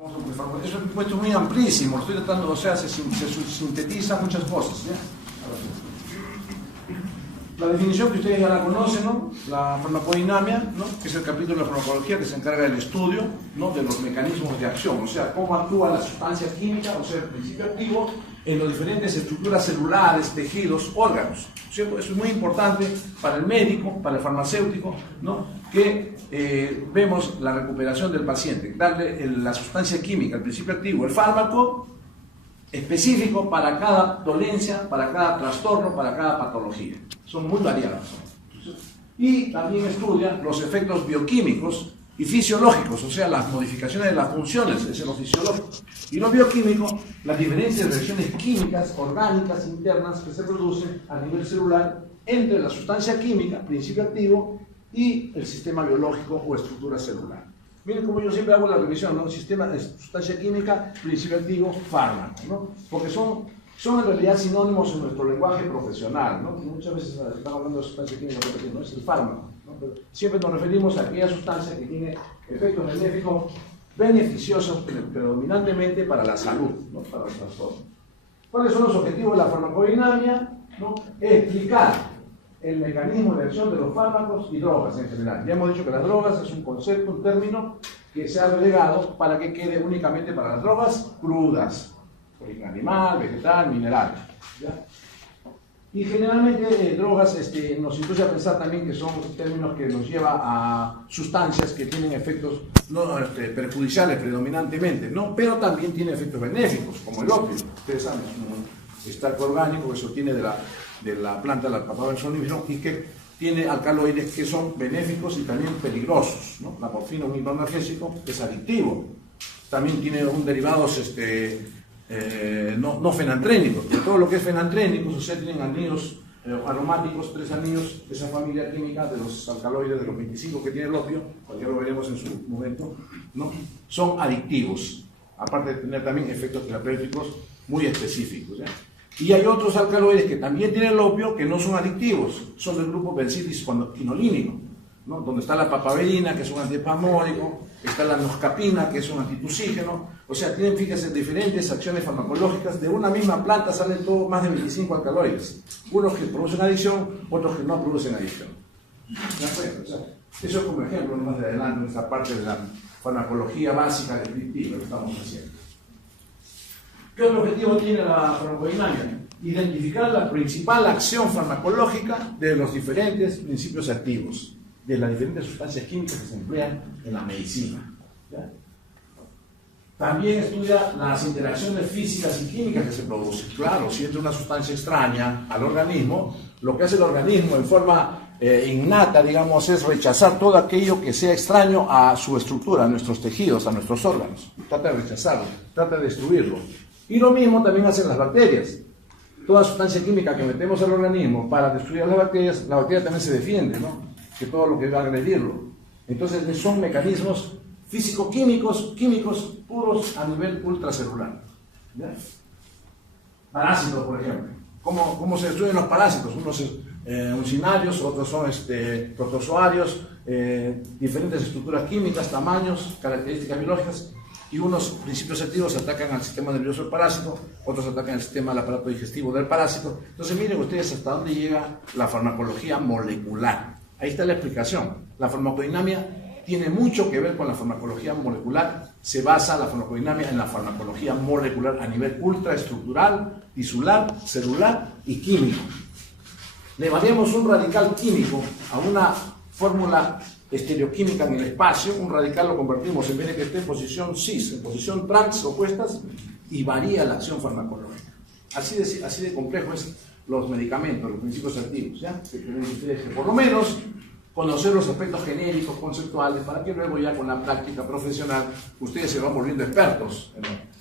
Es un puesto muy amplísimo, estoy tratando, o sea, se sintetiza muchas cosas, ¿ya? La definición que ustedes ya la conocen, ¿no? La farmacodinamia, ¿no? Que es el capítulo de la farmacología que se encarga del estudio, ¿no? De los mecanismos de acción, o sea, cómo actúa la sustancia química, o sea, el principio activo, en las diferentes estructuras celulares, tejidos, órganos, ¿cierto? Eso es muy importante para el médico, para el farmacéutico, ¿no? Que vemos la recuperación del paciente, darle la sustancia química, el principio activo, el fármaco específico para cada dolencia, para cada trastorno, para cada patología. Son muy variadas. Y también estudia los efectos bioquímicos y fisiológicos, o sea, las modificaciones de las funciones, ese es lo fisiológico. Y lo bioquímico, las diferentes reacciones químicas, orgánicas, internas que se producen a nivel celular entre la sustancia química, principio activo, y el sistema biológico o estructura celular. Miren como yo siempre hago la revisión, ¿no? Sistema de sustancia química, principio activo, fármaco, ¿no? Porque son en realidad sinónimos en nuestro lenguaje profesional, ¿no? Muchas veces estamos hablando de sustancia química, pero no es el fármaco, ¿no? Pero siempre nos referimos a aquella sustancia que tiene efectos benéficos, beneficiosos predominantemente para la salud, ¿no? Para el trastorno. ¿Cuáles son los objetivos de la farmacodinamia? ¿No? Explicar el mecanismo de acción de los fármacos y drogas en general. Ya hemos dicho que las drogas es un concepto, un término que se ha relegado para que quede únicamente para las drogas crudas, origen animal, vegetal, mineral, ¿ya? Y generalmente drogas nos induce a pensar también que son términos que nos lleva a sustancias que tienen efectos no perjudiciales predominantemente, ¿no? Pero también tienen efectos benéficos, como el opio. Ustedes saben, es un extracto orgánico que se obtiene de la planta del papaver sonífero y que tiene alcaloides que son benéficos y también peligrosos, ¿no? La morfina, un hipnoanalgésico, es adictivo. También tiene un derivados no fenantrénicos, de todo lo que es fenantrénicos, o sea, tienen anillos aromáticos, 3 anillos de esa familia química de los alcaloides, de los 25 que tiene el opio, ya lo veremos en su momento, ¿no? Son adictivos, aparte de tener también efectos terapéuticos muy específicos, ¿ya? Y hay otros alcaloides que también tienen el opio que no son adictivos, son del grupo benzidis-quinolínico, ¿no? Donde está la papaverina, que es un antiespasmódico, está la noscapina, que es un antitusígeno, o sea, tienen, fíjense, diferentes acciones farmacológicas. De una misma planta salen más de 25 alcaloides, unos que producen adicción, otros que no producen adicción. ¿De acuerdo? O sea, eso es como ejemplo más de adelante en esta parte de la farmacología básica descriptiva que estamos haciendo. ¿Qué otro objetivo tiene la farmacodinamia? Identificar la principal acción farmacológica de los diferentes principios activos, de las diferentes sustancias químicas que se emplean en la medicina, ¿ya? También estudia las interacciones físicas y químicas que se producen. Claro, si entra una sustancia extraña al organismo, lo que hace el organismo en forma innata, digamos, es rechazar todo aquello que sea extraño a su estructura, a nuestros tejidos, a nuestros órganos. Trata de rechazarlo, trata de destruirlo. Y lo mismo también hacen las bacterias. Toda sustancia química que metemos al organismo para destruir a las bacterias, la bacteria también se defiende, ¿no? Que todo lo que va a agredirlo. Entonces son mecanismos físico-químicos, químicos puros a nivel ultracelular, ¿ya? Parásitos, por ejemplo. ¿Cómo se destruyen los parásitos? Unos uncinarios, otros son protozoarios, diferentes estructuras químicas, tamaños, características biológicas. Y unos principios activos atacan al sistema nervioso del parásito, otros atacan al sistema del aparato digestivo del parásito. Entonces miren ustedes hasta dónde llega la farmacología molecular. Ahí está la explicación. La farmacodinamia tiene mucho que ver con la farmacología molecular. Se basa la farmacodinamia en la farmacología molecular a nivel ultraestructural, tisular, celular y químico. Le variamos un radical químico a una fórmula estereoquímica en el espacio, un radical lo convertimos en vez de que esté en posición cis, en posición trans opuestas, y varía la acción farmacológica. Así de complejo es los medicamentos, los principios activos, ¿ya? Que tienen ustedes que por lo menos conocer los aspectos genéricos, conceptuales, para que luego ya con la práctica profesional ustedes se van volviendo expertos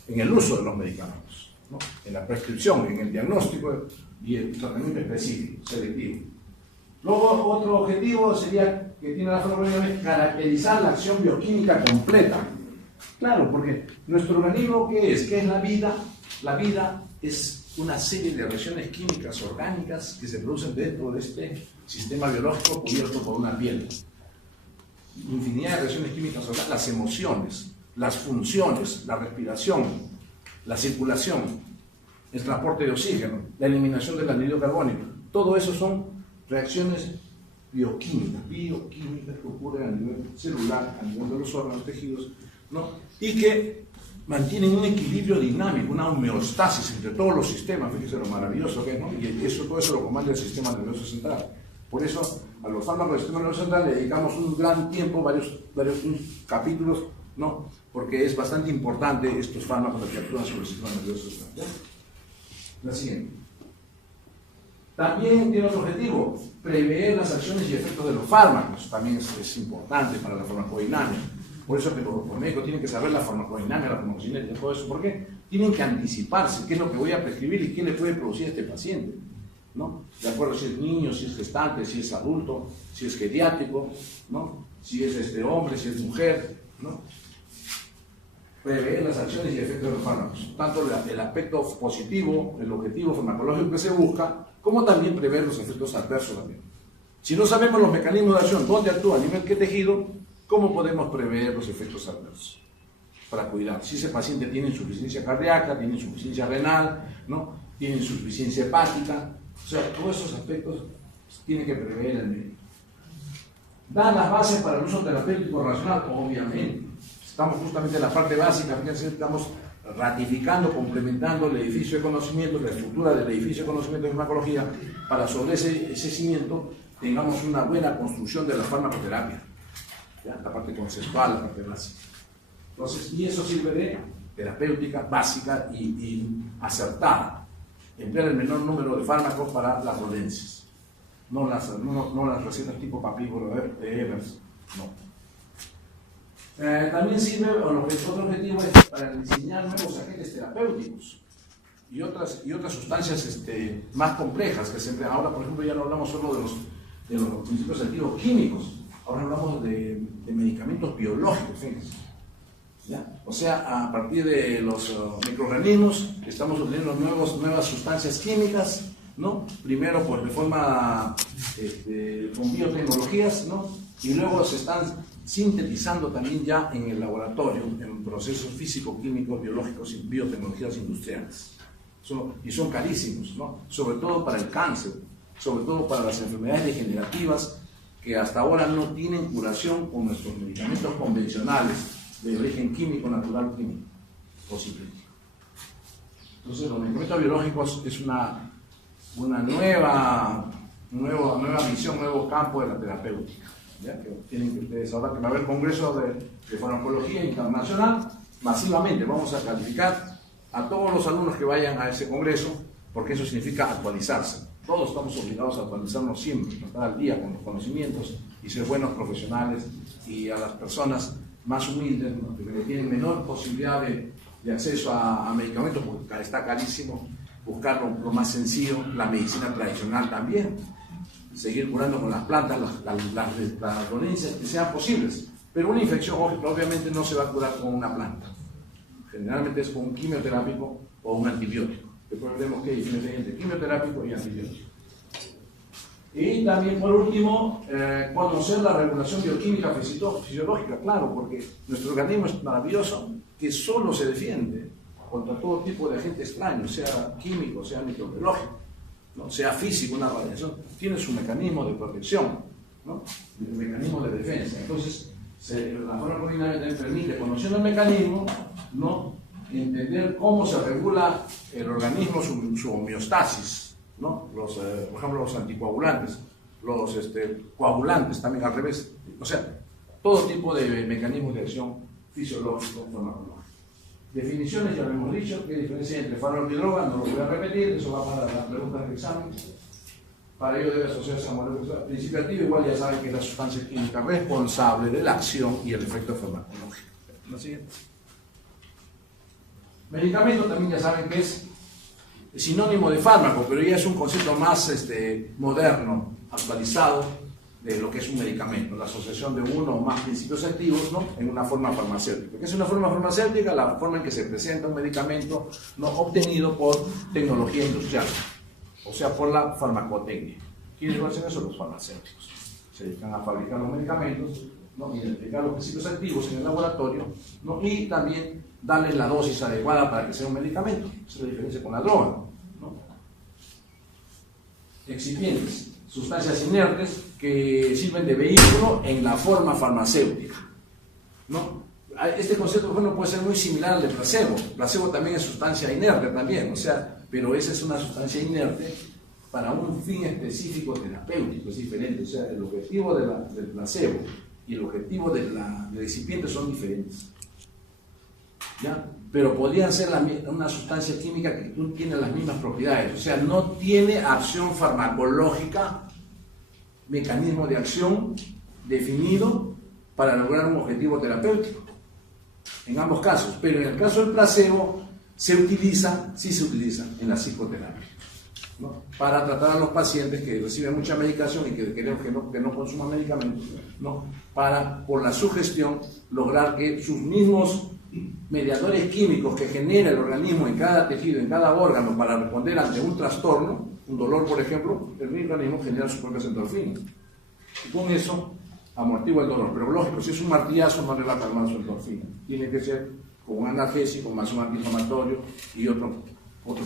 en el uso de los medicamentos, ¿no? En la prescripción, en el diagnóstico y el tratamiento específico, selectivo. Luego, otro objetivo sería que tiene la farmacología es caracterizar la acción bioquímica completa. Claro, porque nuestro organismo, ¿qué es? ¿Qué es la vida? La vida es una serie de reacciones químicas orgánicas que se producen dentro de este sistema biológico cubierto por una piel. Infinidad de reacciones químicas orgánicas, las emociones, las funciones, la respiración, la circulación, el transporte de oxígeno, la eliminación del anhídrido carbónico. Todo eso son reacciones bioquímicas que ocurren a nivel celular, a nivel de los órganos, tejidos, ¿no? Y que mantienen un equilibrio dinámico, una homeostasis entre todos los sistemas. Fíjese lo maravilloso que es, ¿no? Y todo eso lo comanda el sistema nervioso central. Por eso, a los fármacos del sistema nervioso central le dedicamos un gran tiempo, varios capítulos, ¿no? Porque es bastante importante estos fármacos que actúan sobre el sistema nervioso central. ¿Ya? La siguiente. También tiene otro objetivo, prever las acciones y efectos de los fármacos. También es importante para la farmacodinámica. Por eso que los médicos tienen que saber la farmacodinámica, la farmacocinética, todo eso. ¿Por qué? Tienen que anticiparse qué es lo que voy a prescribir y qué le puede producir a este paciente, ¿no? De acuerdo si es niño, si es gestante, si es adulto, si es geriátrico, ¿no? Si es hombre, si es mujer, ¿no? Prever las acciones y efectos de los fármacos, tanto el aspecto positivo, el objetivo farmacológico que se busca, como también prever los efectos adversos también. Si no sabemos los mecanismos de acción, dónde actúa, a nivel qué tejido, ¿cómo podemos prever los efectos adversos? Para cuidar. Si ese paciente tiene insuficiencia cardíaca, tiene insuficiencia renal, ¿no? Tiene insuficiencia hepática, o sea, todos esos aspectos tiene que prever el médico. Dan las bases para el uso terapéutico racional, obviamente. Estamos justamente en la parte básica, fíjense, estamos ratificando, complementando el edificio de conocimiento, la estructura del edificio de conocimiento de farmacología, para sobre ese cimiento tengamos una buena construcción de la farmacoterapia, ¿ya? La parte conceptual, la parte básica. Entonces, y eso sirve de terapéutica básica y acertada. Emplear el menor número de fármacos para las dolencias, no las recetas tipo papíbulo de Evers, no. También sirve, otro objetivo es para diseñar nuevos agentes terapéuticos y otras sustancias más complejas que se emplean. Ahora, por ejemplo, ya no hablamos solo de los principios activos químicos, ahora hablamos de medicamentos biológicos, fíjense, ¿ya? O sea, a partir de los microorganismos estamos obteniendo nuevas sustancias químicas, ¿no? Primero pues de forma con biotecnologías, ¿no? Y luego se están sintetizando también ya en el laboratorio, en procesos físico-químicos, biológicos y biotecnologías industriales. Y son carísimos, ¿no? Sobre todo para el cáncer, sobre todo para las enfermedades degenerativas que hasta ahora no tienen curación con nuestros medicamentos convencionales de origen químico, natural, químico o sintético. Entonces, los medicamentos biológicos es una nueva visión, nuevo campo de la terapéutica. ¿Ya? Que tienen que ustedes, ahora que va a haber congreso de farmacología internacional, masivamente vamos a calificar a todos los alumnos que vayan a ese congreso, porque eso significa actualizarse. Todos estamos obligados a actualizarnos siempre, estar al día con los conocimientos y ser buenos profesionales, y a las personas más humildes, ¿no? Que tienen menor posibilidad de acceso a medicamentos, porque está carísimo, buscar lo más sencillo, la medicina tradicional también. Seguir curando con las plantas las dolencias que sean posibles, pero una infección obviamente no se va a curar con una planta, generalmente es con un quimioterápico o un antibiótico. Después veremos qué diferencia hay entre quimioterápico y antibiótico. Y también, por último, conocer la regulación bioquímica fisiológica, claro, porque nuestro organismo es maravilloso, que solo se defiende contra todo tipo de agente extraño, sea químico, sea microbiológico, ¿no? Sea físico, una radiación, tiene su mecanismo de protección, ¿no? El mecanismo de defensa. Entonces, la farmacodinámica también permite, conociendo el mecanismo, ¿no? Entender cómo se regula el organismo, su homeostasis, ¿no? Por ejemplo, los anticoagulantes, los coagulantes también al revés, o sea, todo tipo de mecanismos de acción fisiológico, farmacológico. Definiciones, ya lo hemos dicho, qué diferencia hay entre fármaco y droga, no lo voy a repetir, eso va para las preguntas del examen. Para ello debe asociarse a moléculas. Principio activo, igual ya saben que es la sustancia química responsable de la acción y el efecto farmacológico. ¿La siguiente? Medicamento también ya saben que es sinónimo de fármaco, pero ya es un concepto más moderno, actualizado, de lo que es un medicamento, la asociación de uno o más principios activos, ¿no? En una forma farmacéutica. ¿Qué es una forma farmacéutica? La forma en que se presenta un medicamento, ¿no? Obtenido por tecnología industrial, o sea, por la farmacotecnia. ¿Quiénes lo hacen eso? Los farmacéuticos. Se dedican a fabricar los medicamentos ¿no? Identificar los principios activos en el laboratorio, ¿no? Y también darles la dosis adecuada para que sea un medicamento. Esa es la diferencia con la droga, ¿no? Excipientes, sustancias inertes que sirven de vehículo en la forma farmacéutica, ¿no? Este concepto, bueno, puede ser muy similar al de placebo. Placebo también es sustancia inerte también, o sea, pero esa es una sustancia inerte para un fin específico terapéutico, es diferente. O sea, el objetivo del placebo y el objetivo del excipiente son diferentes, ¿ya? Pero podrían ser una sustancia química que tiene las mismas propiedades, o sea, no tiene acción farmacológica, mecanismo de acción definido para lograr un objetivo terapéutico, en ambos casos. Pero en el caso del placebo sí se utiliza en la psicoterapia, ¿no? Para tratar a los pacientes que reciben mucha medicación y que queremos que no consuman medicamentos, ¿no? Para, por la sugestión, lograr que sus mismos mediadores químicos que genera el organismo en cada tejido, en cada órgano, para responder ante un trastorno, un dolor por ejemplo, el mismo organismo genera sus propias endorfinas. Y con eso amortigua el dolor. Pero lógico, si es un martillazo no le va a calmar su endorfina. Tiene que ser con un analgésico, más un antiinflamatorio y otros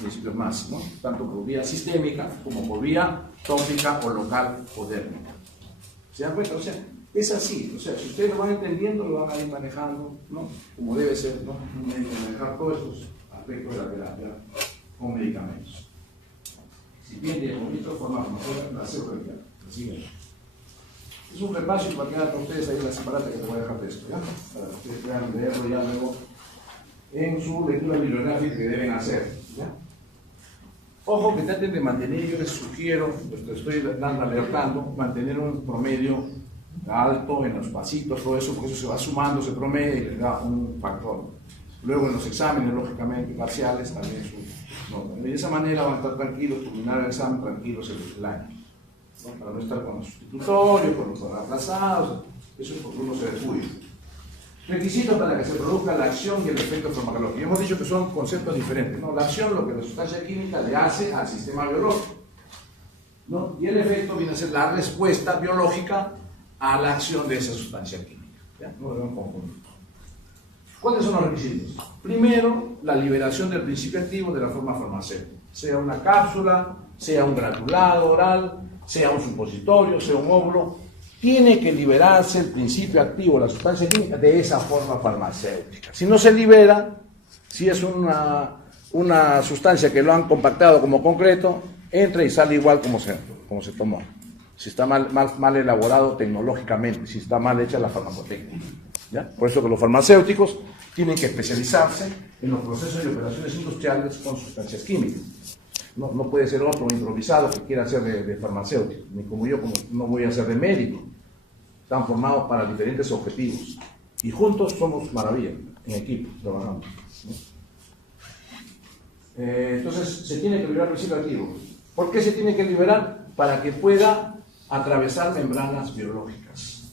principios más, ¿no? Tanto por vía sistémica como por vía tópica o local o dérmica. ¿Se dan cuenta? O sea, es así. O sea, si ustedes lo van entendiendo, lo van a ir manejando, ¿no? Como debe ser, ¿no? Manejar todos esos aspectos de la terapia con medicamentos. Excipiente de vómito, forma placebo radical. Así es un repaso y para que hagan ustedes ahí la separata que te voy a dejar de esto, ¿ya? Para que ustedes puedan leerlo ya luego en su lectura bibliográfica que deben hacer, ¿ya? Ojo que traten de mantener, yo les sugiero, pues te estoy alertando, mantener un promedio alto en los pasitos, todo eso, porque eso se va sumando, se promedia y les da un factor. Luego en los exámenes, lógicamente, parciales, también de esa manera van a estar tranquilos, terminar el examen tranquilos el año, ¿no? Para no estar con los sustitutorios, con los aplazados, eso es porque uno se descuida. Requisitos para que se produzca la acción y el efecto farmacológico. Y hemos dicho que son conceptos diferentes, ¿no? La acción, lo que la sustancia química le hace al sistema biológico, ¿no? Y el efecto viene a ser la respuesta biológica a la acción de esa sustancia química, ¿ya? No lo debemos confundir. ¿Cuáles son los requisitos? Primero, la liberación del principio activo de la forma farmacéutica, sea una cápsula, sea un granulado oral, sea un supositorio, sea un óvulo. Tiene que liberarse el principio activo, la sustancia química, de esa forma farmacéutica. Si no se libera, si es una sustancia que lo han compactado como concreto, entra y sale igual como se tomó. Si está mal elaborado tecnológicamente, si está mal hecha la farmacotécnica, ¿ya? Por eso que los farmacéuticos tienen que especializarse en los procesos y operaciones industriales con sustancias químicas. No puede ser otro improvisado que quiera hacer de farmacéutico, ni como yo, como no voy a ser de médico. Están formados para diferentes objetivos. Y juntos somos maravilla, en equipo, trabajando, ¿no? Entonces, se tiene que liberar el principio activo. ¿Por qué se tiene que liberar? Para que pueda atravesar membranas biológicas,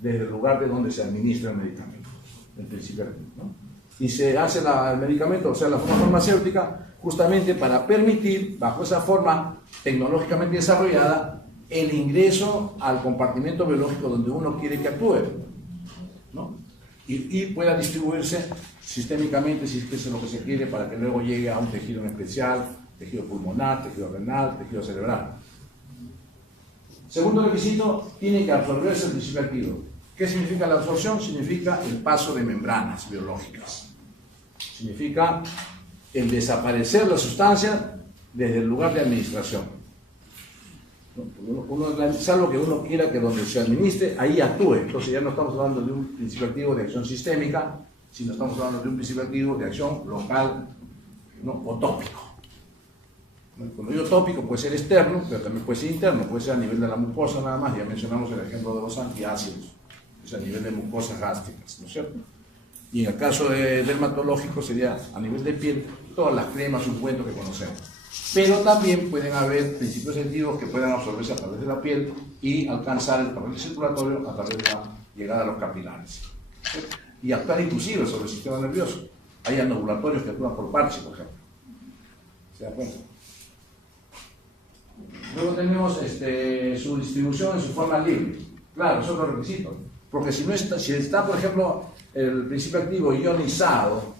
desde el lugar de donde se administra el medicamento, el principio activo, ¿no? Y se hace el medicamento, o sea, la forma farmacéutica, justamente para permitir, bajo esa forma tecnológicamente desarrollada, el ingreso al compartimento biológico donde uno quiere que actúe, ¿no? Y pueda distribuirse sistémicamente, si es que eso es lo que se quiere, para que luego llegue a un tejido en especial, tejido pulmonar, tejido renal, tejido cerebral. Segundo requisito, tiene que absorberse el principio activo. ¿Qué significa la absorción? Significa el paso de membranas biológicas. Significa el desaparecer la sustancia desde el lugar de administración. Salvo que uno quiera que donde se administre, ahí actúe. Entonces ya no estamos hablando de un principio activo de acción sistémica, sino estamos hablando de un principio activo de acción local, ¿no? O tópico. Cuando digo tópico puede ser externo, pero también puede ser interno, puede ser a nivel de la mucosa nada más. Ya mencionamos el ejemplo de los antiácidos, es a nivel de mucosas gástricas, ¿no es cierto? Y en el caso dermatológico sería a nivel de piel, todas las cremas, ungüentos que conocemos. Pero también pueden haber principios activos que puedan absorberse a través de la piel y alcanzar el torrente circulatorio a través de la llegada a los capilares. Y actuar inclusive sobre el sistema nervioso. Hay anovulatorios que actúan por parche, por ejemplo. ¿Se dan cuenta? Luego tenemos su distribución en su forma libre. Claro, eso es los requisitos. Porque si está, por ejemplo, el principio activo ionizado,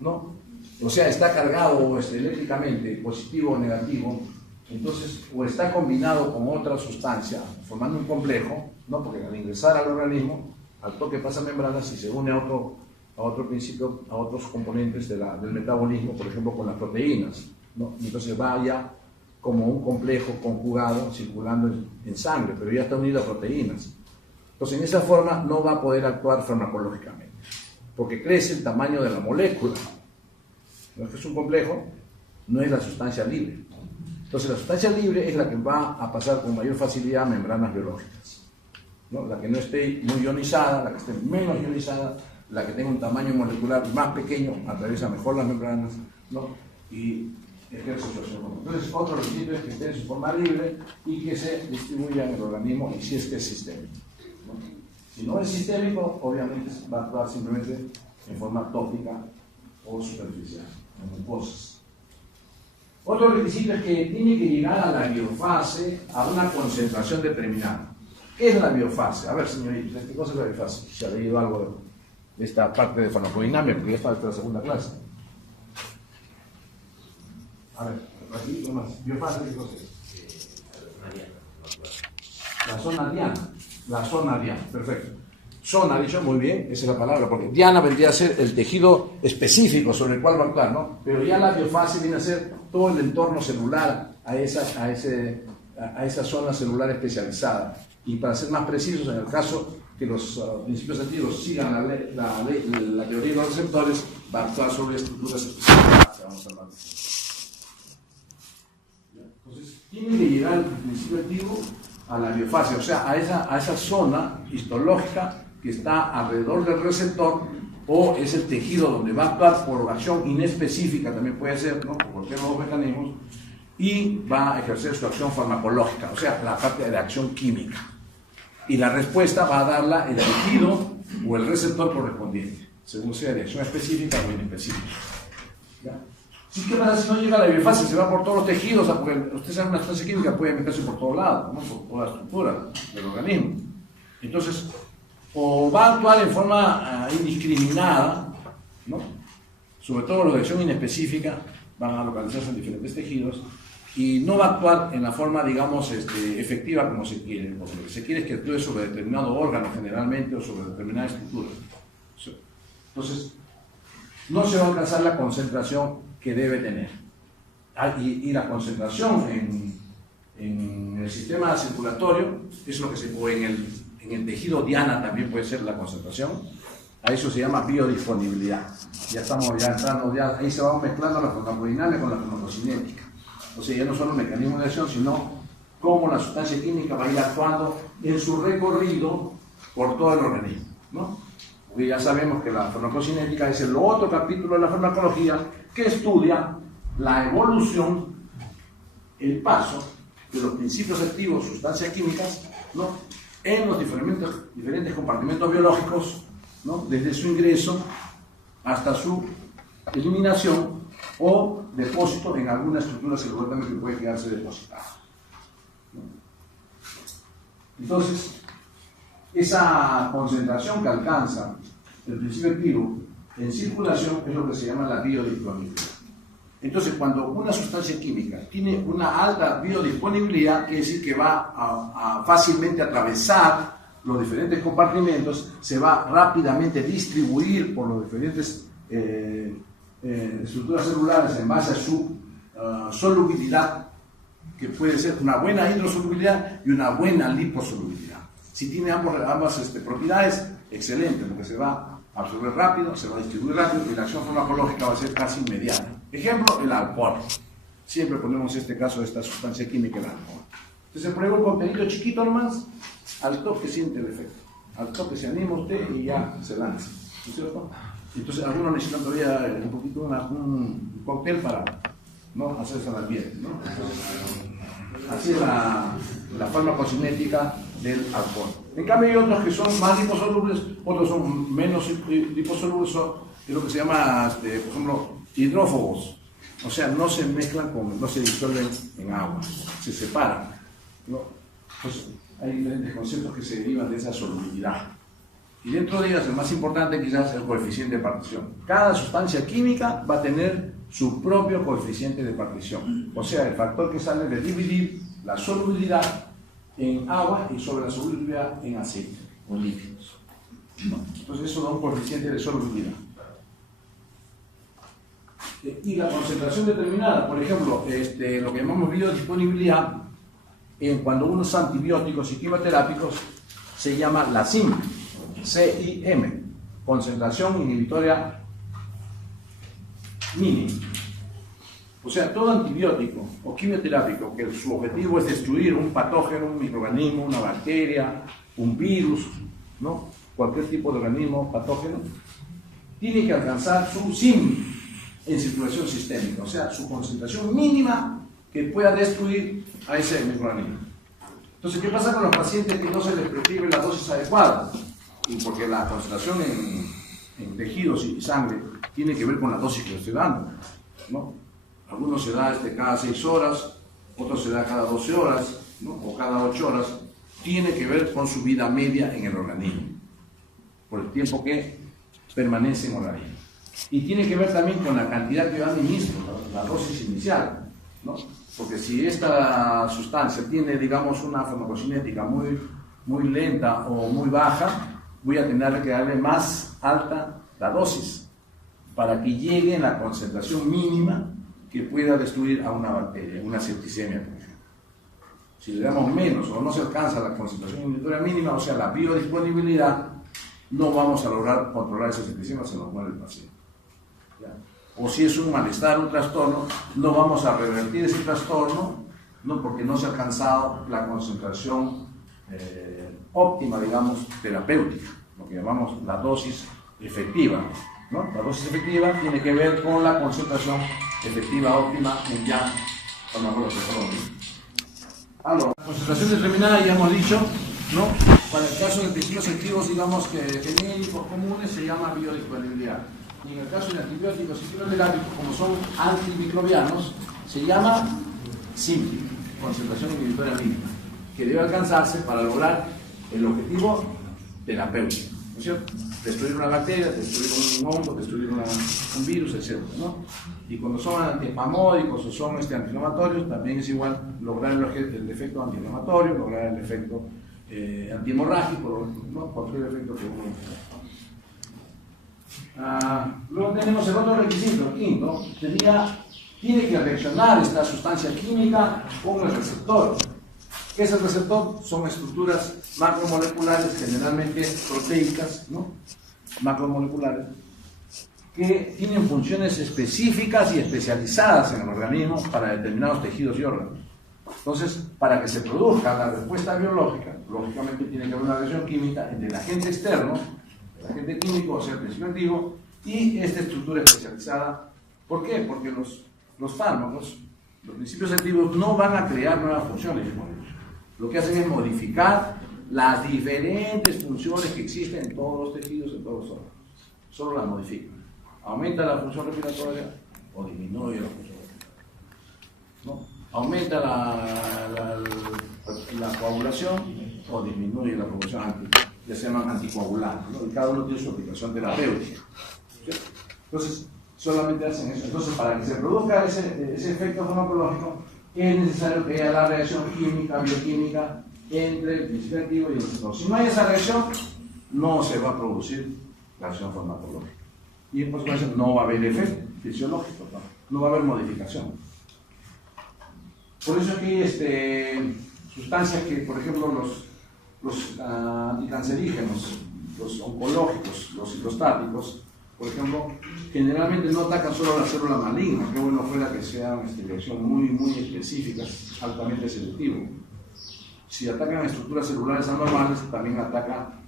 ¿no? O sea, está cargado eléctricamente, positivo o negativo, entonces, o está combinado con otra sustancia, formando un complejo, ¿no? Porque al ingresar al organismo, al toque pasa membranas y se une a otro principio, a otros componentes del metabolismo, por ejemplo, con las proteínas, ¿no? Y entonces va ya como un complejo conjugado circulando en sangre, pero ya está unido a proteínas. Entonces, en esa forma no va a poder actuar farmacológicamente, porque crece el tamaño de la molécula. No es que es un complejo, no es la sustancia libre. Entonces, la sustancia libre es la que va a pasar con mayor facilidad a membranas biológicas, ¿no? La que no esté muy ionizada, la que esté menos ionizada, la que tenga un tamaño molecular más pequeño, atraviesa mejor las membranas, ¿no? Y ejerce su acción. Entonces, otro requisito es que esté en su forma libre y que se distribuya en el organismo, y si es que es sistémico, ¿no? Si no es sistémico, obviamente va a actuar simplemente en forma tópica o superficial, en mucosas. Otro requisito es que tiene que llegar a la biofase a una concentración determinada. ¿Qué es la biofase? A ver, señorita, ¿qué cosa es la biofase? ¿Se ha leído algo de esta parte de farmacodinámica? Porque ya falta la segunda clase. A ver, aquí nomás. ¿Biofase qué cosa es? La zona diana. La zona diana, perfecto. Zona, dicho, muy bien, esa es la palabra, porque diana vendría a ser el tejido específico sobre el cual va a actuar, ¿no? Pero ya la biofase viene a ser todo el entorno celular a esa zona celular especializada. Y para ser más precisos, en el caso que los principios activos sigan la teoría de los receptores, va a actuar sobre estructuras especializadas que vamos a hablar. Entonces, tiene que llegar el principio activo a la biofase, o sea, a esa zona histológica que está alrededor del receptor, o es el tejido donde va a actuar por acción inespecífica, también puede ser, ¿no? Por cualquier de los mecanismos, y va a ejercer su acción farmacológica, o sea, la parte de acción química. Y la respuesta va a darla el tejido o el receptor correspondiente, según sea de acción específica o inespecífica. ¿Ya? ¿Sí? ¿Qué pasa si no llega a la biofase? Se va por todos los tejidos, porque usted sabe, una sustancia química puede meterse por todos lados, ¿no? Por toda la estructura del organismo. Entonces, o va a actuar en forma indiscriminada, ¿no? Sobre todo los de acción inespecífica van a localizarse en diferentes tejidos, y no va a actuar en la forma, digamos, efectiva como se quiere, porque lo que se quiere es que actúe sobre determinado órgano generalmente, o sobre determinada estructura. Entonces, no se va a alcanzar la concentración que debe tener. Y la concentración en el sistema circulatorio es lo que se puede, en el tejido diana también puede ser la concentración. A eso se llama biodisponibilidad. Ya estamos entrando, ahí se va mezclando la farmacodinámica con la farmacocinética. O sea, ya no solo mecanismo de acción, sino cómo la sustancia química va a ir actuando en su recorrido por todo el organismo, ¿no? Porque ya sabemos que la farmacocinética es el otro capítulo de la farmacología que estudia la evolución, el paso de los principios activos, sustancias químicas, ¿no? En los diferentes compartimentos biológicos, ¿no? Desde su ingreso hasta su eliminación o depósito en alguna estructura celular también que puede quedarse depositada, ¿no? Entonces, esa concentración que alcanza el principio activo en circulación es lo que se llama la biodisponibilidad. Entonces, cuando una sustancia química tiene una alta biodisponibilidad, quiere decir que va a fácilmente atravesar los diferentes compartimentos, se va rápidamente a distribuir por los diferentes estructuras celulares en base a su solubilidad, que puede ser una buena hidrosolubilidad y una buena liposolubilidad. Si tiene ambas propiedades, excelente, porque se va a absorber rápido, se va a distribuir rápido y la acción farmacológica va a ser casi inmediata. Ejemplo, el alcohol. Siempre ponemos este caso de esta sustancia química, el alcohol. Entonces se prueba un contenido chiquito nomás, al toque siente el efecto. Al toque se anima usted y ya se lanza, ¿no es cierto? Entonces algunos necesitan todavía un poquito un cóctel para no hacerse a la piel, ¿no? Así es la farmacocinética del alcohol. En cambio hay otros que son más liposolubles, otros son menos liposolubles, son lo que se llama, por ejemplo, hidrófobos. O sea, no se mezclan no se disuelven en agua, se separan, ¿no? Pues hay diferentes conceptos que se derivan de esa solubilidad, Y dentro de ellas, el más importante quizás es el coeficiente de partición. Cada sustancia química va a tener su propio coeficiente de partición. O sea, el factor que sale de dividir la solubilidad en agua y sobre la solubilidad en aceite o líquidos. ¿No? Entonces eso da un coeficiente de solubilidad. Y la concentración determinada, por ejemplo, lo que llamamos biodisponibilidad, cuando uno usa antibióticos y quimioterápicos, se llama la CIM, CIM, concentración inhibitoria mínima. O sea, todo antibiótico o quimioterápico que su objetivo es destruir un patógeno, un microorganismo, una bacteria, un virus, ¿no? Cualquier tipo de organismo patógeno, tiene que alcanzar su CIM en circulación sistémica, o sea, su concentración mínima que pueda destruir a ese microorganismo. Entonces, ¿qué pasa con los pacientes que no se les prescribe la dosis adecuada? Y porque la concentración en tejidos y sangre tiene que ver con la dosis que le estoy dando, ¿no? Algunos se da cada 6 horas, otros se da cada 12 horas, ¿no? O cada 8 horas. Tiene que ver con su vida media en el organismo, por el tiempo que permanece en el organismo. Y tiene que ver también con la cantidad que da a mí mismo, la dosis inicial, ¿no? Porque si esta sustancia tiene, digamos, una farmacocinética muy lenta o muy baja, voy a tener que darle más alta la dosis para que llegue en la concentración mínima que pueda destruir a una bacteria, una septicemia, por ejemplo. Si le damos menos o no se alcanza la concentración inhibitoria mínima, o sea, la biodisponibilidad, no vamos a lograr controlar esa septicemia, se nos muere el paciente. ¿Ya? O si es un malestar, un trastorno, no vamos a revertir ese trastorno, ¿no? Porque no se ha alcanzado la concentración óptima, digamos, terapéutica, lo que llamamos la dosis efectiva, ¿no? La dosis efectiva tiene que ver con la concentración efectiva óptima en ya farmacológico. La concentración determinada, ya hemos dicho, ¿no? Para el caso de principios activos, digamos que genéricos comunes, se llama biodisponibilidad. Y en el caso de antibióticos y quimioterápicos, como son antimicrobianos, se llama CIM, concentración inhibitoria mínima, que debe alcanzarse para lograr el objetivo terapéutico, ¿no es cierto? Destruir una bacteria, destruir un hongo, destruir un virus, etc., ¿no? Y cuando son antiespamódicos o son antiinflamatorios, también es igual lograr el efecto antiinflamatorio, lograr el efecto antihemorrágico, ¿no? Cualquier efecto que uno. Luego tenemos el otro requisito, el quinto, tiene que reaccionar esta sustancia química con el receptor. ¿Qué es el receptor? Son estructuras macromoleculares, generalmente proteicas, ¿no? Macromoleculares, que tienen funciones específicas y especializadas en el organismo para determinados tejidos y órganos. Entonces, para que se produzca la respuesta biológica, lógicamente tiene que haber una reacción química entre el agente externo, el agente químico, o sea, el principio activo, y esta estructura especializada. ¿Por qué? Porque los fármacos, los principios activos, no van a crear nuevas funciones. Lo que hacen es modificar las diferentes funciones que existen en todos los tejidos, en todos los órganos. Solo las modifican. Aumenta la función respiratoria o disminuye la función respiratoria, ¿no? Aumenta la coagulación o disminuye la coagulación, ya se llaman anticoagulantes, ¿no? Y cada uno tiene su aplicación terapéutica, ¿sí? Entonces, solamente hacen eso. Entonces, para que se produzca ese efecto farmacológico, es necesario que haya la reacción química, bioquímica, entre el principio activo y el receptor. Si no hay esa reacción, no se va a producir la acción farmacológica. Y en consecuencia no va a haber efecto fisiológico, no va a haber modificación. Por eso aquí sustancias que, por ejemplo, los anticancerígenos, los oncológicos, los citostáticos, por ejemplo, generalmente no atacan solo a la célula maligna, que bueno fuera que sean reacción muy específicas, altamente selectivo. Si atacan a estructuras celulares anormales, también atacan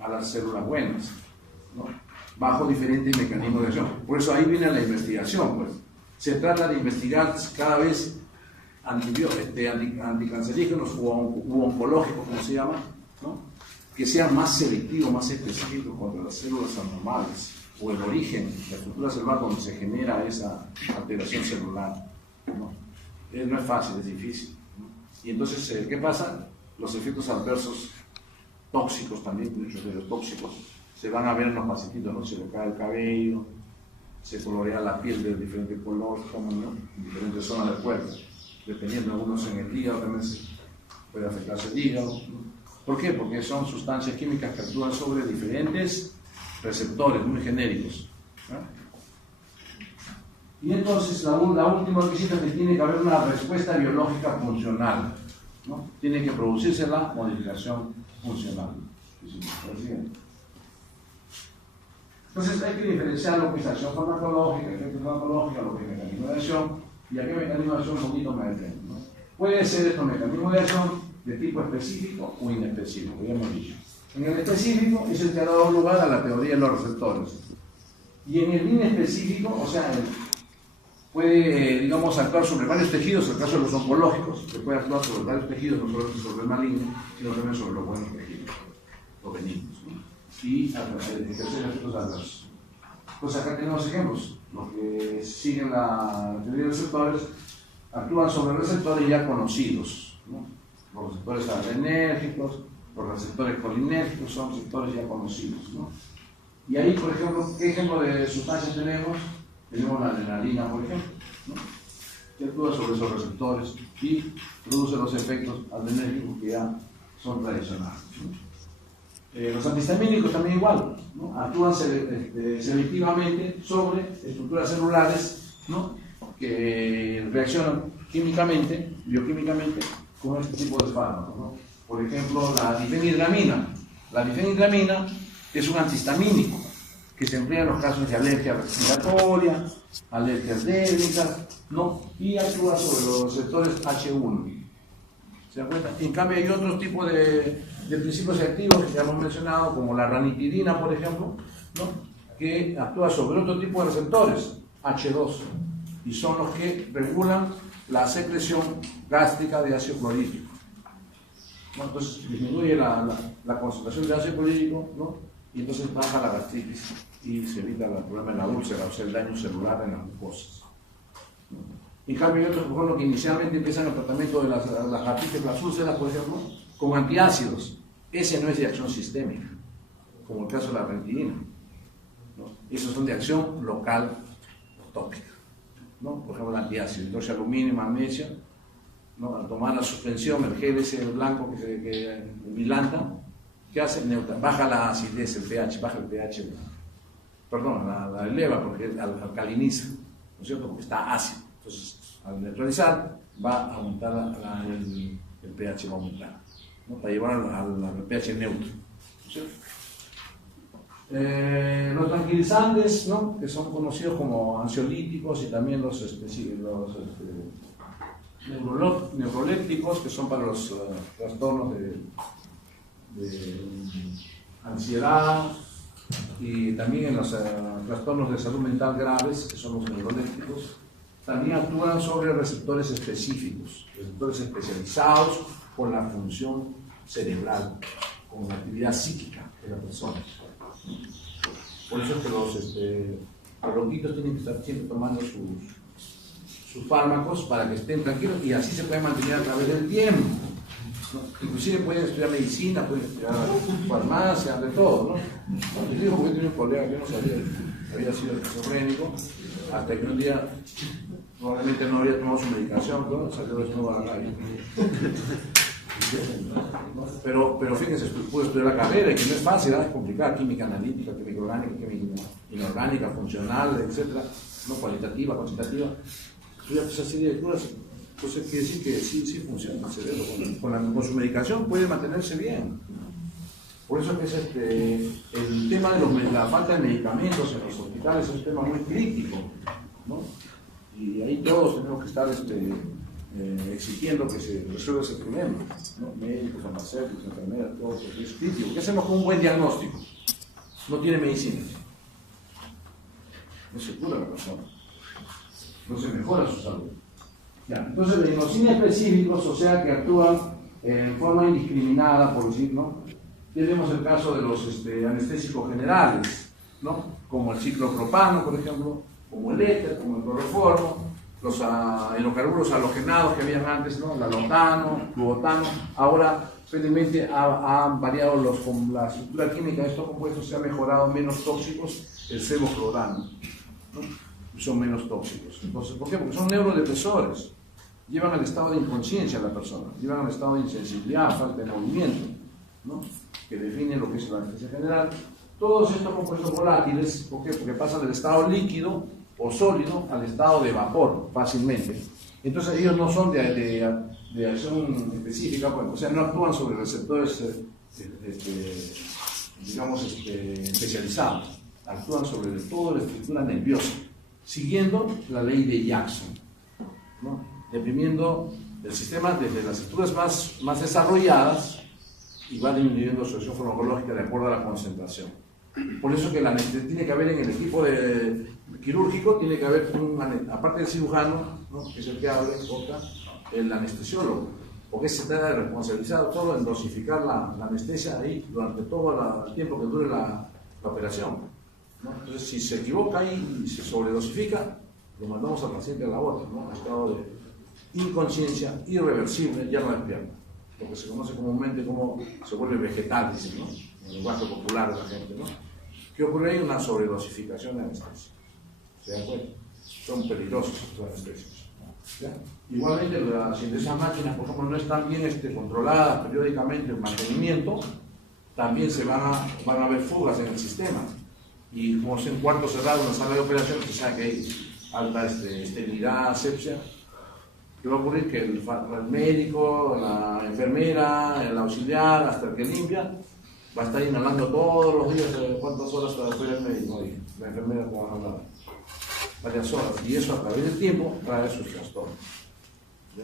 a las células buenas, ¿no? Bajo diferentes mecanismos de acción. Por eso ahí viene la investigación, pues. Se trata de investigar cada vez anticancerígenos u oncológicos, como se llama, ¿no? Que sean más selectivos, más específicos contra las células anormales, o el origen, la estructura celular donde se genera esa alteración celular, ¿no? No es fácil, es difícil, ¿no? Y entonces, ¿qué pasa? Los efectos adversos tóxicos también, muchos de los tóxicos, se van a ver en los pacientitos, ¿no? Se le cae el cabello, se colorea la piel de diferente color, como, ¿no? En diferentes zonas del cuerpo, dependiendo de algunos en el hígado, también puede afectarse el hígado, ¿no? ¿Por qué? Porque son sustancias químicas que actúan sobre diferentes receptores muy genéricos, ¿no? Y entonces la última requisito es que tiene que haber una respuesta biológica funcional, ¿no? Tiene que producirse la modificación funcional. Entonces hay que diferenciar lo que es acción farmacológica, efecto farmacológico, lo que es mecanismo de acción, y a qué mecanismo de acción un poquito me detengo, ¿no? Puede ser estos mecanismos de acción de tipo específico o inespecífico, ya hemos dicho. En el específico es el que ha dado lugar a la teoría de los receptores. Y en el inespecífico, o sea, puede, digamos, actuar sobre varios tejidos, en el caso de los oncológicos, que puede actuar sobre varios tejidos, no solo sobre el maligno, sino también sobre los buenos tejidos, los benignos, ¿no? Y ejercer efectos adversos. Entonces acá tenemos ejemplos. Los que siguen la teoría de receptores actúan sobre receptores ya conocidos, ¿no? Los receptores adrenérgicos, los receptores colinérgicos son receptores ya conocidos, ¿no? Y ahí, por ejemplo, ¿qué ejemplo de sustancias tenemos? Tenemos la adrenalina, por ejemplo, ¿no? Que actúa sobre esos receptores y produce los efectos adrenérgicos que ya son tradicionales, ¿no? Los antihistamínicos también igual, ¿no? Actúan selectivamente sobre estructuras celulares, ¿no? Que reaccionan químicamente, bioquímicamente, con este tipo de fármacos, ¿no? Por ejemplo, la difenhidramina. La difenhidramina es un antihistamínico que se emplea en los casos de alergia respiratoria, alergias dérmicas, ¿no? Y actúa sobre los receptores H1. ¿Se dan cuenta? En cambio hay otros tipos de principios activos que ya hemos mencionado, como la ranitidina, por ejemplo, ¿no? Que actúa sobre otro tipo de receptores, H2, y son los que regulan la secreción gástrica de ácido clorhídrico, ¿no? Entonces disminuye la concentración de ácido clorhídrico, ¿no? Y entonces baja la gastritis y se evita el problema en la úlcera, o sea, el daño celular en las mucosas, ¿no? En cambio, hay otros, por ejemplo, que inicialmente empiezan el tratamiento de las gastritis, las úlceras, por ejemplo, con antiácidos. Ese no es de acción sistémica, como el caso de la ranitidina, ¿no? Esos son de acción local o tópica, ¿no? Por ejemplo, el antiácido, hidroxialuminio, magnesio, ¿no? Al tomar la suspensión, el gel ese blanco que milanta, ¿qué hace? Baja la acidez, el pH, baja el pH, perdón, la eleva porque alcaliniza, ¿no es cierto? Porque está ácido. Entonces, al neutralizar, va a aumentar el pH, va a aumentar, ¿no? Para llevar al pH neutro, ¿no es cierto? Los tranquilizantes, ¿no? Que son conocidos como ansiolíticos y también los neurolépticos, que son para los trastornos de ansiedad, y también en los trastornos de salud mental graves, que son los neurolépticos, también actúan sobre receptores específicos, receptores especializados con la función cerebral, con la actividad psíquica de la persona. Por eso es que los loquitos tienen que estar siempre tomando sus fármacos para que estén tranquilos, y así se puede mantener a través del tiempo, ¿no? Inclusive pueden estudiar medicina, pueden estudiar farmacia, de todo, ¿no? Yo digo porque tenía un colega que no sabía, había sido esquizofrénico, hasta que un día probablemente no había tomado su medicación, ¿no? Salió de nuevo a la calle. Pero fíjense, pude estudiar la carrera, y que no es fácil, es complicada: química analítica, química orgánica, química inorgánica, funcional, etcétera, no cualitativa, cuantitativa. Estudiar esa serie de cosas. Entonces quiere decir que sí funciona el cerebro. Con su medicación puede mantenerse bien. Por eso es el tema de la falta de medicamentos en los hospitales es un tema muy crítico, ¿no? Y ahí todos tenemos que estar exigiendo que se resuelva ese problema, ¿no? Médicos, farmacéuticos, enfermeras, todos, es crítico. ¿Qué hacemos con un buen diagnóstico? No tiene medicina, no se cura la persona, no se mejora su salud. Ya, entonces, los inespecíficos, o sea, que actúan en forma indiscriminada, por decir, ¿no? Tenemos el caso de los anestésicos generales, ¿no? Como el ciclopropano, por ejemplo, como el éter, como el cloroformo, los hidrocarburos halogenados que habían antes, ¿no? El halotano, flubotano. Ahora, felizmente, han variado la estructura química de estos compuestos, se ha mejorado, menos tóxicos, el sevoflurano, ¿no? Son menos tóxicos. Entonces, ¿por qué? Porque son neurodepresores. Llevan al estado de inconsciencia a la persona, llevan al estado de insensibilidad, falta de movimiento, ¿no? Que define lo que es la anestesia general. Todos estos compuestos volátiles, ¿por qué? Porque pasan del estado líquido o sólido al estado de vapor fácilmente. Entonces ellos no son de acción específica, pues, o sea, no actúan sobre receptores, especializados, actúan sobre toda la estructura nerviosa, siguiendo la ley de Jackson, ¿no? Deprimiendo el sistema desde las estructuras más desarrolladas y va disminuyendo su acción farmacológica de acuerdo a la concentración. Por eso que la anestesia tiene que haber en el equipo quirúrgico, tiene que haber, aparte del cirujano, ¿no? Que es el que habla, el anestesiólogo, porque se trata de responsabilizar todo en dosificar la anestesia ahí durante todo el tiempo que dure la operación, ¿no? Entonces, si se equivoca ahí y se sobredosifica, lo mandamos al paciente a la otra, ¿no? A estado de inconsciencia irreversible, ya no despierta, lo que se conoce comúnmente como se vuelve vegetal, dicen, ¿no? En el lenguaje popular de la gente, ¿no? ¿Qué ocurre ahí? Una sobredosificación de anestesia. ¿Se dan cuenta? Son peligrosos estos anestesios, ¿ya? Igualmente, si esas máquinas, por ejemplo, no están bien controladas periódicamente el mantenimiento, también van a haber fugas en el sistema. Y como es en cuarto cerrado, una sala de operaciones, se sabe que hay alta esterilidad, asepsia. ¿Qué va a ocurrir? Que el médico, la enfermera, el auxiliar, hasta el que limpia, va a estar inhalando todos los días, ¿cuántas horas trabaja el médico? La enfermera trabaja varias horas, y eso a través del tiempo trae sus trastornos.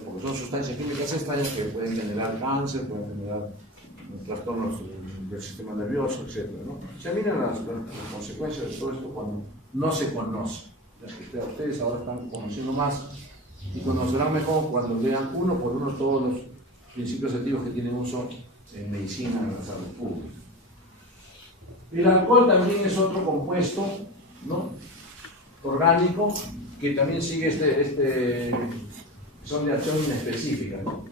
Porque son sustancias químicas extrañas que pueden generar cáncer, pueden generar trastornos del sistema nervioso, etc., ¿no? Se miran las consecuencias de todo esto cuando no se conoce. Ustedes ahora están conociendo más y conocerán mejor cuando vean uno por uno todos los principios activos que tienen uso en medicina, en la salud pública. El alcohol también es otro compuesto, ¿no? Orgánico que también sigue son de acción inespecífica, ¿no?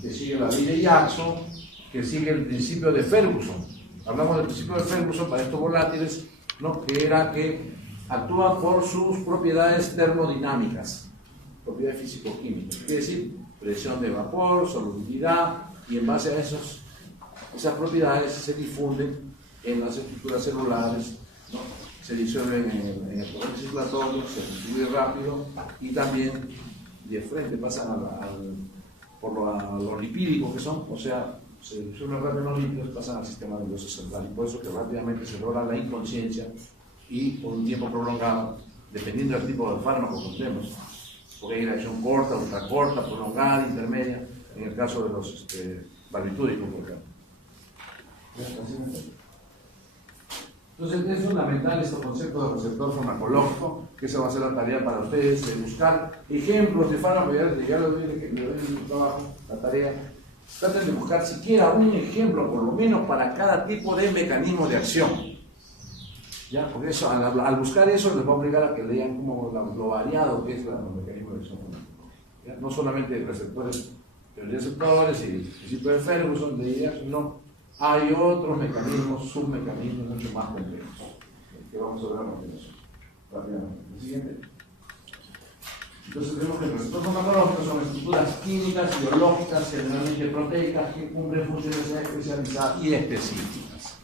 Que sigue la ley de Jackson, que sigue el principio de Ferguson. Hablamos del principio de Ferguson para estos volátiles, ¿no? Que era que actúa por sus propiedades termodinámicas, propiedades físico-químicas, quiere decir presión de vapor, solubilidad, y en base a esas propiedades se difunden en las estructuras celulares, ¿no? Se disuelven en el torrente circulatorio, se distribuye rápido y también de frente pasan por lo lipídico que son, o sea, se disuelven rápido en los lípidos, pasan al sistema nervioso central, y por eso que rápidamente se logra la inconsciencia y por un tiempo prolongado, dependiendo del tipo de fármaco que usemos, porque hay una acción corta, ultracorta, prolongada, intermedia, en el caso de los barbitúricos, por ejemplo. Entonces es fundamental este concepto de receptor farmacológico, que esa va a ser la tarea para ustedes, de buscar ejemplos de fármacos. Ya lo doy en el trabajo, la tarea. Traten de buscar siquiera un ejemplo, por lo menos, para cada tipo de mecanismo de acción. ¿Ya? Porque eso, al buscar eso, les va a obligar a que lean como lo variado que es los mecanismos de acción farmacológica. No solamente receptores, receptores y principios de Ferguson, de ideas, no. Hay otros mecanismos, submecanismos mucho más complejos, que vamos a ver a continuación. Rápidamente. El siguiente. Entonces tenemos que el receptor farmacológico son estructuras químicas, biológicas, generalmente proteicas, que cumplen funciones especializadas y específicas.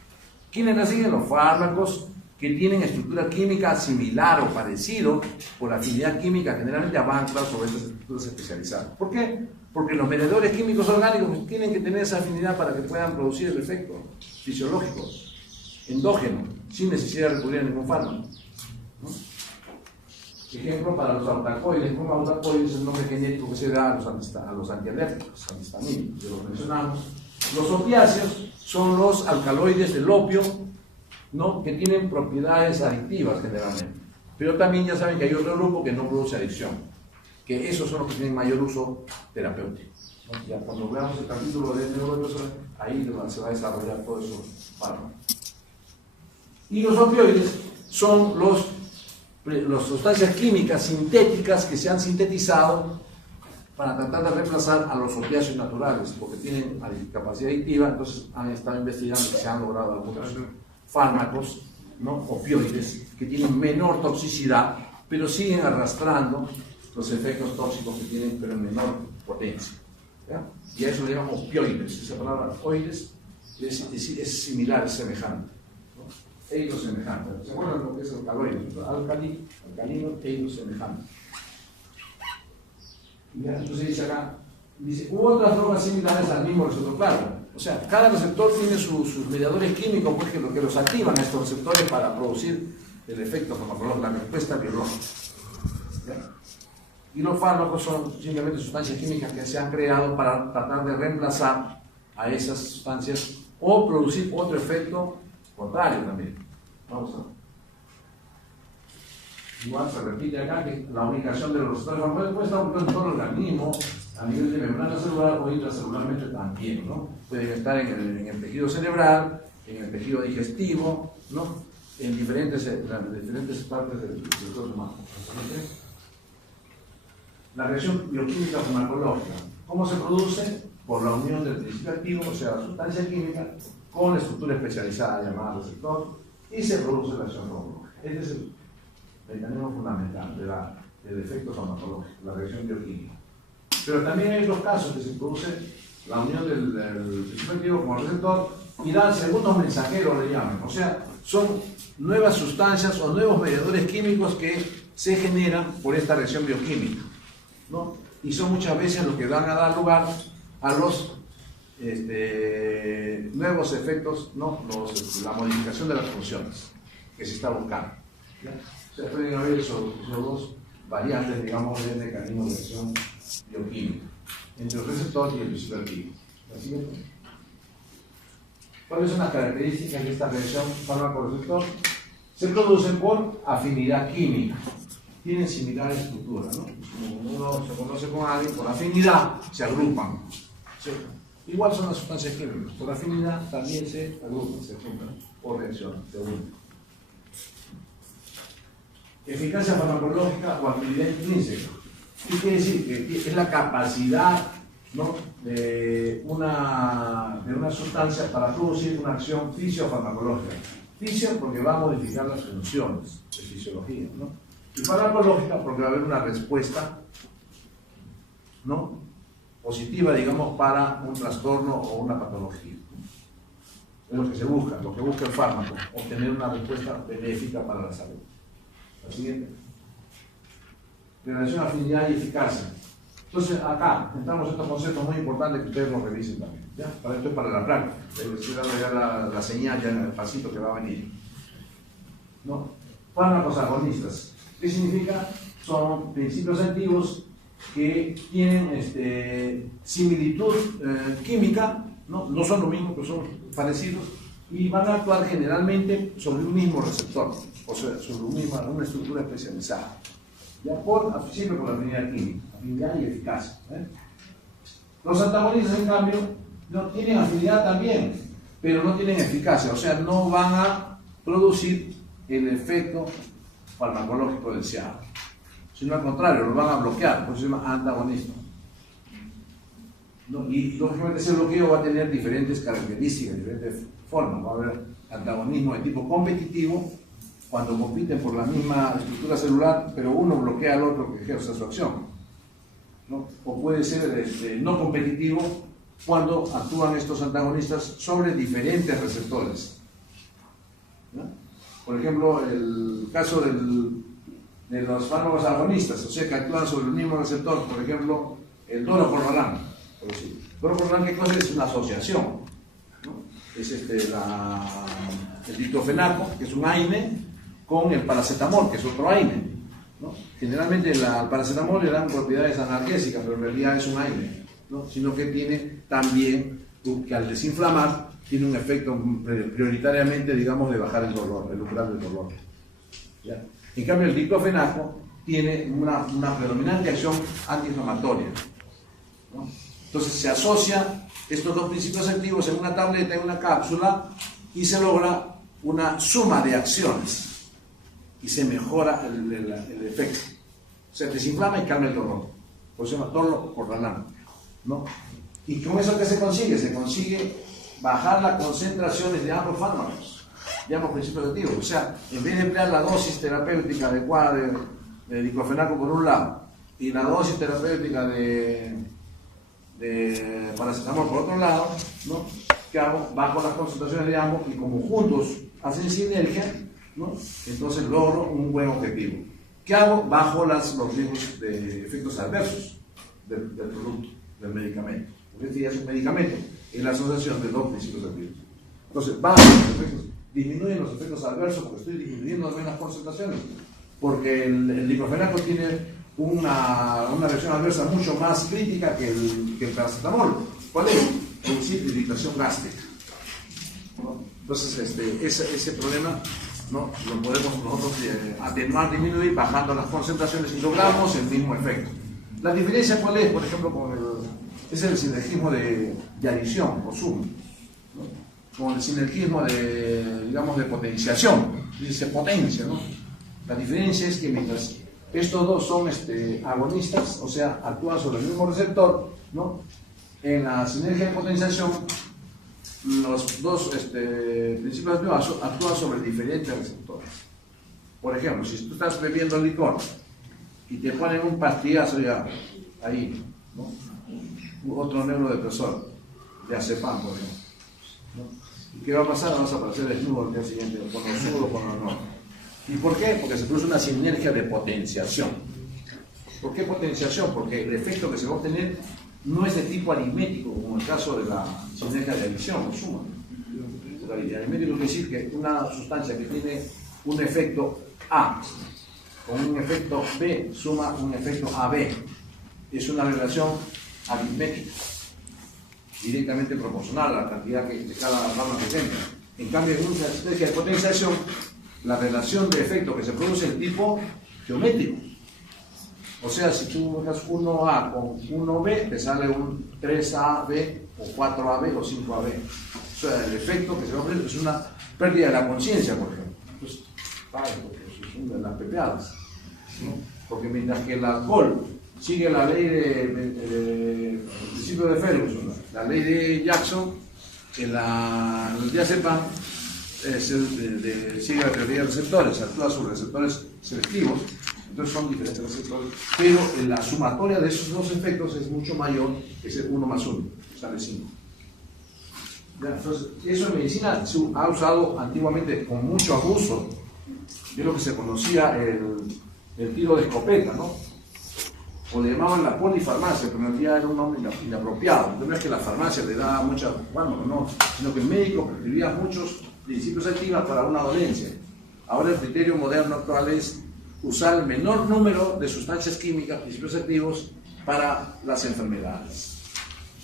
¿Quiénes las siguen? Los fármacos que tienen estructura química similar o parecido por afinidad química, generalmente avanzan sobre estas estructuras especializadas. ¿Por qué? Porque los mediadores químicos orgánicos tienen que tener esa afinidad para que puedan producir el efecto fisiológico, endógeno, sin necesidad de recurrir a ningún fármaco, ¿no? Ejemplo para los autacoides. Como autacoides es el nombre genético que se da a los antialérgicos, antihistamínicos, ya lo mencionamos. Los opiáceos son los alcaloides del opio, ¿no? Que tienen propiedades adictivas generalmente. Pero también ya saben que hay otro grupo que no produce adicción, que esos son los que tienen mayor uso terapéutico, ¿no? Ya cuando veamos el capítulo de neurobiología, ahí se va a desarrollar todo eso fármacos. Y los opioides son los las sustancias químicas sintéticas que se han sintetizado para tratar de reemplazar a los opiáceos naturales, porque tienen capacidad adictiva. Entonces han estado investigando y se han logrado algunos fármacos, ¿no?, opioides, que tienen menor toxicidad, pero siguen arrastrando los efectos tóxicos que tienen, pero en menor potencia, ¿ya? Y a eso le llamamos opioides. Esa palabra opioides es similar, es semejante, ¿no? Eidosemejante. ¿Se acuerdan lo que es alcaloide? Alcalino, eidosemejante. Entonces dice acá, dice, hubo otras drogas similares al mismo receptor. Claro, o sea, cada receptor tiene sus mediadores químicos, pues, que los activan a estos receptores para producir el efecto farmacológico, la respuesta biológica, ¿ya? Y los fármacos son simplemente sustancias químicas que se han creado para tratar de reemplazar a esas sustancias o producir otro efecto contrario también. Vamos a ver. Igual se repite acá que la ubicación de los receptores farmacológicos puede estar ubicado en todo el organismo, a nivel de membrana celular o intracelularmente también, ¿no? Pueden estar en el tejido cerebral, en el tejido digestivo, ¿no?, en diferentes partes del cuerpo humano. La reacción bioquímica farmacológica, ¿cómo se produce? Por la unión del principio activo, o sea, la sustancia química, con la estructura especializada llamada receptor, y se produce la acción farmacológica. Este es el mecanismo fundamental del efecto farmacológico, la reacción bioquímica. Pero también hay otros casos que se produce la unión del principio activo con el receptor y dan segundos mensajeros, le llaman. O sea, son nuevas sustancias o nuevos mediadores químicos que se generan por esta reacción bioquímica, ¿no? Y son muchas veces los que van a dar lugar a los nuevos efectos, ¿no?, la modificación de las funciones que se está buscando, ¿ya? O sea, pueden haber esos dos variantes, digamos, del mecanismo de acción bioquímica entre el receptor y el principio activo. ¿La siguiente? ¿Cuáles son las características de esta reacción fármaco-receptor? Se producen por afinidad química. Tienen similar estructura, ¿no? Como uno se conoce con alguien, por afinidad se agrupan, ¿sí? Igual son las sustancias químicas, por afinidad también se agrupan, se juntan por reacción, se unen. Eficacia farmacológica o actividad intrínseca. ¿Qué quiere decir? Que es la capacidad, ¿no?, de una sustancia para producir una acción fisiofarmacológica. Fisio porque va a modificar las funciones de fisiología, ¿no? Y farmacológica porque va a haber una respuesta, ¿no?, positiva, digamos, para un trastorno o una patología. Es lo que se busca, lo que busca el fármaco, obtener una respuesta benéfica para la salud. La siguiente. Relación, afinidad y eficacia. Entonces, acá entramos en estos conceptos muy importantes que ustedes los revisen también, ¿ya? Para esto es para la práctica. Estoy dando ya la señal ya en el pasito que va a venir, ¿no? Fármacos agonistas. ¿Qué significa? Son principios activos que tienen similitud química, ¿no? No son lo mismo, pero son parecidos, y van a actuar generalmente sobre un mismo receptor, o sea, sobre una estructura especializada. Ya siempre por la afinidad química, afinidad y eficacia, ¿eh? Los antagonistas, en cambio, no tienen afinidad también, pero no tienen eficacia, o sea, no van a producir el efecto farmacológico deseado, sino al contrario, lo van a bloquear, por eso se llama antagonista, ¿no? Y lógicamente ese bloqueo va a tener diferentes características, diferentes formas. Va a haber antagonismo de tipo competitivo, cuando compiten por la misma estructura celular, pero uno bloquea al otro que ejerce su acción, ¿no? O puede ser no competitivo, cuando actúan estos antagonistas sobre diferentes receptores, ¿no? Por ejemplo, el caso de los fármacos agonistas, o sea, que actúan sobre el mismo receptor, por ejemplo, el dorocorralán. Dorocorralán, ¿qué cosa es? Una asociación, ¿no? Es el diclofenaco, que es un AINE, con el paracetamol, que es otro AINE, ¿no? Generalmente al paracetamol le dan propiedades analgésicas, pero en realidad es un AINE, ¿no? Sino que tiene también, que al desinflamar, tiene un efecto prioritariamente, digamos, de bajar el dolor, el umbral del dolor, ¿ya? En cambio, el diclofenaco tiene una predominante acción antiinflamatoria, ¿no? Entonces se asocia estos dos principios activos en una tableta, en una cápsula, y se logra una suma de acciones, y se mejora el efecto. Se desinflama y calma el dolor. Por eso se llama torlocordalam, ¿no? ¿Y con eso qué se consigue? Se consigue bajar las concentraciones de ambos fármacos, de ambos principios activos. O sea, en vez de emplear la dosis terapéutica adecuada de diclofenaco por un lado y la dosis terapéutica de paracetamol por otro lado, ¿no? ¿Qué hago? Bajo las concentraciones de ambos y como juntos hacen sinergia, ¿no? Entonces logro un buen objetivo. ¿Qué hago? Bajo los riesgos de efectos adversos del producto, del medicamento. Porque este ya es un medicamento, es la asociación de dos principios activos. Entonces, bajo los efectos, disminuyen los efectos adversos porque estoy disminuyendo también las concentraciones. Porque el diclofenaco tiene una reacción adversa mucho más crítica que el paracetamol. ¿Cuál es? Producir irritación gástrica, ¿no? Entonces, ese problema, ¿no? Lo podemos nosotros atenuar, disminuir, bajando las concentraciones y logramos el mismo efecto. La diferencia, ¿cuál es? Por ejemplo, es el sinergismo de adición o suma, ¿no? Con el sinergismo de potenciación, se potencia, ¿no? La diferencia es que mientras estos dos son agonistas, o sea, actúan sobre el mismo receptor, ¿no? En la sinergia de potenciación, los dos principios activos actúan sobre diferentes receptores. Por ejemplo, si tú estás bebiendo licor y te ponen un pastillazo ya ahí, ¿no? Otro neurodepresor, de azepam, por ejemplo, ¿no? ¿Y qué va a pasar? Vas a aparecer desnudo al día siguiente, con lo sur o con lo no. ¿Y por qué? Porque se produce una sinergia de potenciación. ¿Por qué potenciación? Porque el efecto que se va a obtener no es de tipo aritmético, como en el caso de la sinergia de adición o suma. El aritmético quiere decir que una sustancia que tiene un efecto A con un efecto B suma un efecto AB. Es una relación aritmética, directamente proporcional a la cantidad de cada rama que tenga. En cambio, en una sinergia de potenciación, la relación de efecto que se produce es tipo geométrico. O sea, si tú buscas 1A con 1B, te sale un 3AB o 4AB o 5AB. O sea, el efecto que se va a producir es una pérdida de la conciencia, por ejemplo. Entonces, son de las pepeadas, ¿no? Porque mientras que el alcohol sigue la ley del principio de Ferguson, la ley de Jackson, el diazepam sigue la teoría de receptores, actúa sobre receptores selectivos, entonces son diferentes receptores, pero la sumatoria de esos dos efectos es mucho mayor que ese 1 más 1, sale 5. Entonces, eso en medicina se ha usado antiguamente con mucho abuso, de lo que se conocía el tiro de escopeta, ¿no? O le llamaban la polifarmacia, pero en realidad era un nombre inapropiado. No es que la farmacia le da mucha, no, sino que el médico prescribía muchos principios activos para una dolencia. Ahora el criterio moderno actual es usar el menor número de sustancias químicas, principios activos, para las enfermedades.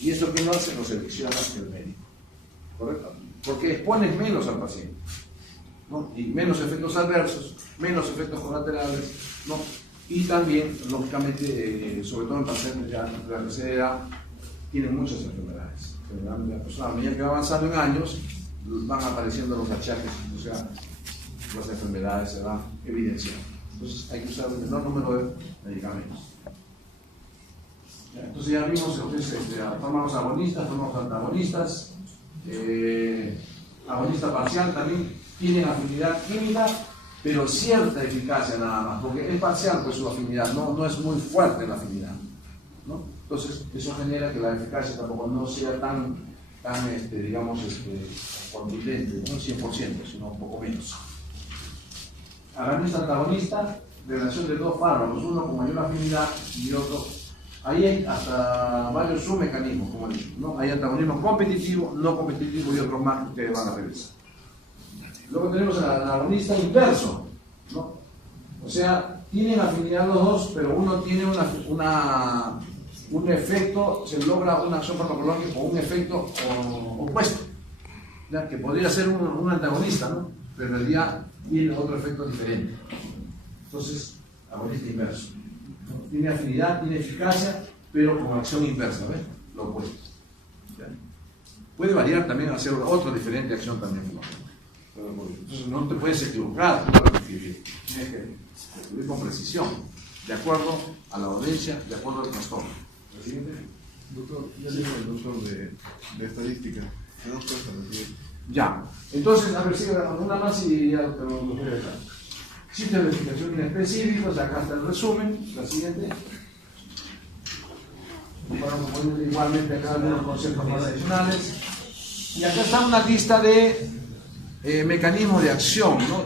Y esto que no hace, lo selecciona el médico. ¿Correcto? Porque expones menos al paciente, ¿no? Y menos efectos adversos, menos efectos colaterales, ¿no? Y también, lógicamente, sobre todo en pacientes ya de la tercera edad, tienen muchas enfermedades. Generalmente la persona, a medida que va avanzando en años, van apareciendo los achaques, o sea, las enfermedades se van evidenciando. Entonces hay que usar el menor número de medicamentos. Entonces ya vimos entonces, fármacos agonistas, fármacos antagonistas, agonista parcial también tienen afinidad química, pero cierta eficacia nada más, porque es parcial pues su afinidad, no es muy fuerte la afinidad, ¿no? Entonces eso genera que la eficacia tampoco no sea tan contundente, no 100%, sino un poco menos. Agonista antagonista, relación de dos fármacos, uno con mayor afinidad y otro. Ahí hay hasta varios submecanismos, como he dicho, ¿no? Hay antagonismo competitivo, no competitivo y otros más que ustedes van a revisar. Luego tenemos el agonista inverso, ¿no? O sea, tienen afinidad los dos, pero uno tiene un efecto, se logra una acción farmacológica con un efecto opuesto, ¿ya? Que podría ser un antagonista, ¿no? Pero en realidad tiene otro efecto diferente. Entonces, agonista inverso, ¿no? Tiene afinidad, tiene eficacia, pero con acción inversa, ¿ves? Lo opuesto. ¿Ya? Puede variar también, hacer otra diferente acción también, ¿no? Entonces no te puedes equivocar para escribir. Tienes que escribir con precisión, de acuerdo a la audiencia, de acuerdo al trastorno. ¿La siguiente? Doctor, ya dijo el doctor de estadística. Tenemos cosas a decir. Ya. Entonces, a ver, sigue una más y ya te lo voy a dejar. Sitios de verificación inespecíficos, acá está el resumen. La siguiente. Vamos a poner igualmente acá algunos conceptos más adicionales. Y acá está una lista de mecanismos de acción, ¿no?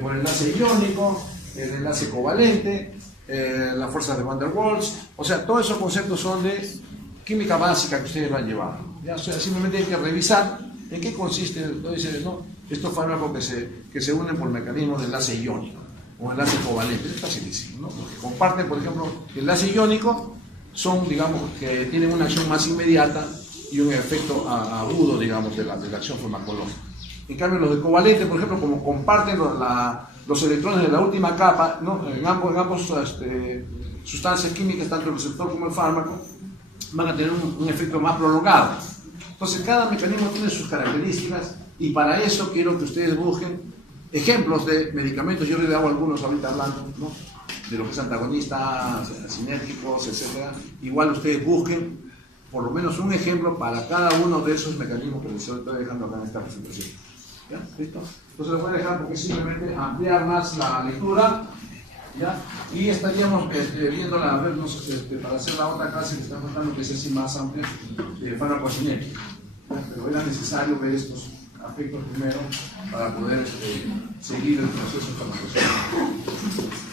Por enlace iónico, el enlace covalente, las fuerzas de Van der Waals. O sea, todos esos conceptos son de química básica que ustedes van llevando. ¿Ya? O sea, simplemente hay que revisar en qué consiste, entonces, ¿no? Estos fármacos que se unen por mecanismos de enlace iónico o enlace covalente. Es facilísimo, ¿no? Porque comparten, por ejemplo, el enlace iónico son, digamos, que tienen una acción más inmediata y un efecto agudo, digamos, de la acción farmacológica. En cambio, los de covalente, por ejemplo, como comparten los electrones de la última capa, ¿no? en ambos sustancias químicas, tanto el receptor como el fármaco, van a tener un efecto más prolongado. Entonces, cada mecanismo tiene sus características y para eso quiero que ustedes busquen ejemplos de medicamentos. Yo les hago algunos ahorita hablando, ¿no? De lo que es antagonistas, sinérgicos, etc. Igual ustedes busquen por lo menos un ejemplo para cada uno de esos mecanismos que les estoy dejando acá en esta presentación. ¿Ya? ¿Listo? Entonces lo voy a dejar porque simplemente ampliar más la lectura, ¿ya? Y estaríamos viéndola, a ver, para hacer la otra clase que está faltando, que es así más amplia, de farmacocinética. Pero era necesario ver estos aspectos primero para poder seguir el proceso farmacocinético.